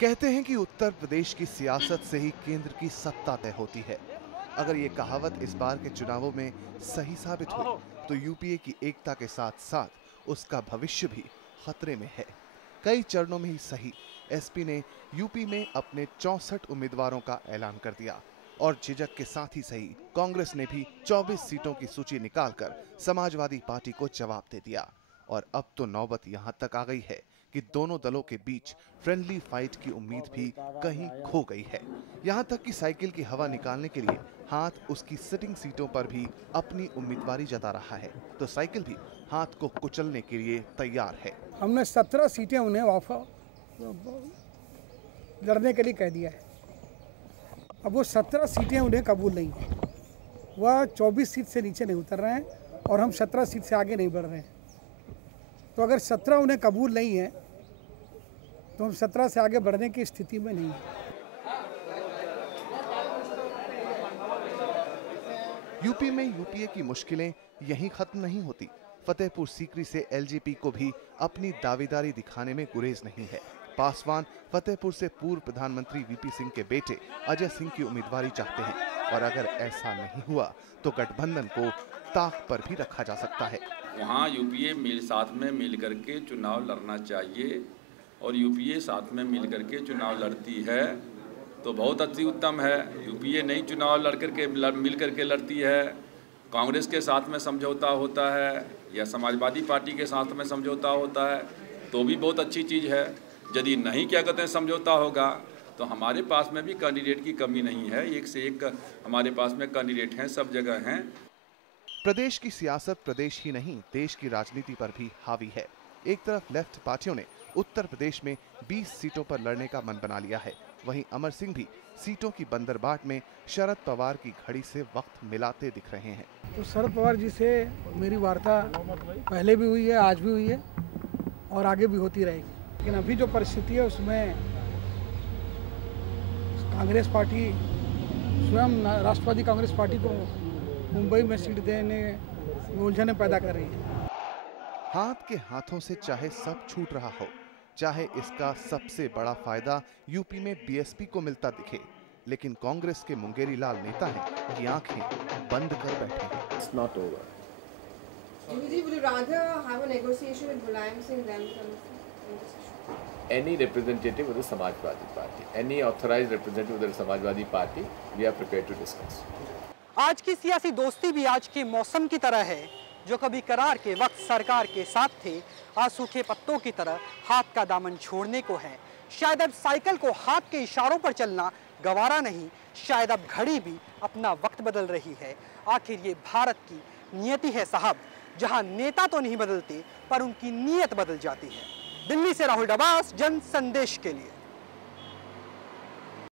कहते हैं कि उत्तर प्रदेश की सियासत से ही केंद्र की सत्ता तय होती है। अगर ये कहावत इस बार के चुनावों में सही साबित हुई तो यूपीए की एकता के साथ साथ उसका भविष्य भी खतरे में है। कई चरणों में ही सही, एसपी ने यूपी में अपने 64 उम्मीदवारों का ऐलान कर दिया और झिझक के साथ ही सही कांग्रेस ने भी 24 सीटों की सूची निकालकर समाजवादी पार्टी को जवाब दे दिया। और अब तो नौबत यहां तक आ गई है कि दोनों दलों के बीच फ्रेंडली फाइट की उम्मीद भी कहीं खो गई है। यहां तक कि साइकिल की हवा निकालने के लिए हाथ उसकी सिटिंग सीटों पर भी अपनी उम्मीदवारी जता रहा है, तो साइकिल भी हाथ को कुचलने के लिए तैयार है। हमने 17 सीटें उन्हें ऑफर लड़ने के लिए कह दिया है। अब वो 17 सीटें उन्हें कबूल नहीं है। वह 24 सीट से नीचे नहीं उतर रहे हैं और हम 17 सीट से आगे नहीं बढ़ रहे हैं। तो अगर 17 उन्हें कबूल नहीं है तो हम 17 से आगे बढ़ने की स्थिति में नहीं है। यूपी में यूपीए की मुश्किलें यहीं खत्म नहीं होती। फतेहपुर सीकरी से एलजेपी को भी अपनी दावेदारी दिखाने में गुरेज नहीं है। पासवान फतेहपुर से पूर्व प्रधानमंत्री वीपी सिंह के बेटे अजय सिंह की उम्मीदवारी चाहते हैं और अगर ऐसा नहीं हुआ तो गठबंधन को ताक पर भी रखा जा सकता है। वहाँ यूपीए साथ में मिल करके चुनाव लड़ना चाहिए और यूपीए साथ में मिल करके चुनाव लड़ती है तो बहुत अति उत्तम है। यूपीए नहीं चुनाव मिल करके लड़ती है, कांग्रेस के साथ में समझौता होता है या समाजवादी पार्टी के साथ में समझौता होता है तो भी बहुत अच्छी चीज़ है। यदि नहीं क्या कहते हैं समझौता होगा तो हमारे पास में भी कैंडिडेट की कमी नहीं है, एक से एक हमारे पास में कैंडिडेट हैं, सब जगह हैं। प्रदेश की सियासत प्रदेश ही नहीं देश की राजनीति पर भी हावी है। एक तरफ लेफ्ट पार्टियों ने उत्तर प्रदेश में 20 सीटों पर लड़ने का मन बना लिया है, वहीं अमर सिंह भी सीटों की बंदरबाट में शरद पवार की घड़ी से वक्त मिलाते दिख रहे हैं। तो शरद पवार जी से मेरी वार्ता पहले भी हुई है, आज भी हुई है और आगे भी होती रहेगी। लेकिन अभी जो परिस्थिति है उसमें कांग्रेस पार्टी स्वयं राष्ट्रवादी कांग्रेस पार्टी को मुंबई में सीट देने उलझने पैदा कर रही है। हाथ के हाथों से चाहे सब छूट रहा हो, चाहे इसका सबसे बड़ा फायदा यूपी में बीएसपी को मिलता दिखे, लेकिन कांग्रेस के मुंगेरी लाल नेता हैं कि आंखें बंद कर बैठे हैं। It's not over. Would you rather have a negotiation with Mulayam Singh than Any representative of the Samajwadi Party, any authorized representative of the Samajwadi Party, we are prepared to discuss. आज की सियासी दोस्ती भी आज के मौसम की तरह है, जो कभी करार के वक्त सरकार के साथ थे, आज सूखे पत्तों की तरह हाथ का दामन छोड़ने को है। शायद अब साइकिल को हाथ के इशारों पर चलना गवारा नहीं, शायद अब घड़ी भी अपना वक्त बदल रही है। आखिर ये भारत की नियति है साहब, जहां नेता तो नहीं बदलते पर उनकी नीयत बदल जाती है। दिल्ली से राहुल डबास, जन संदेश के लिए।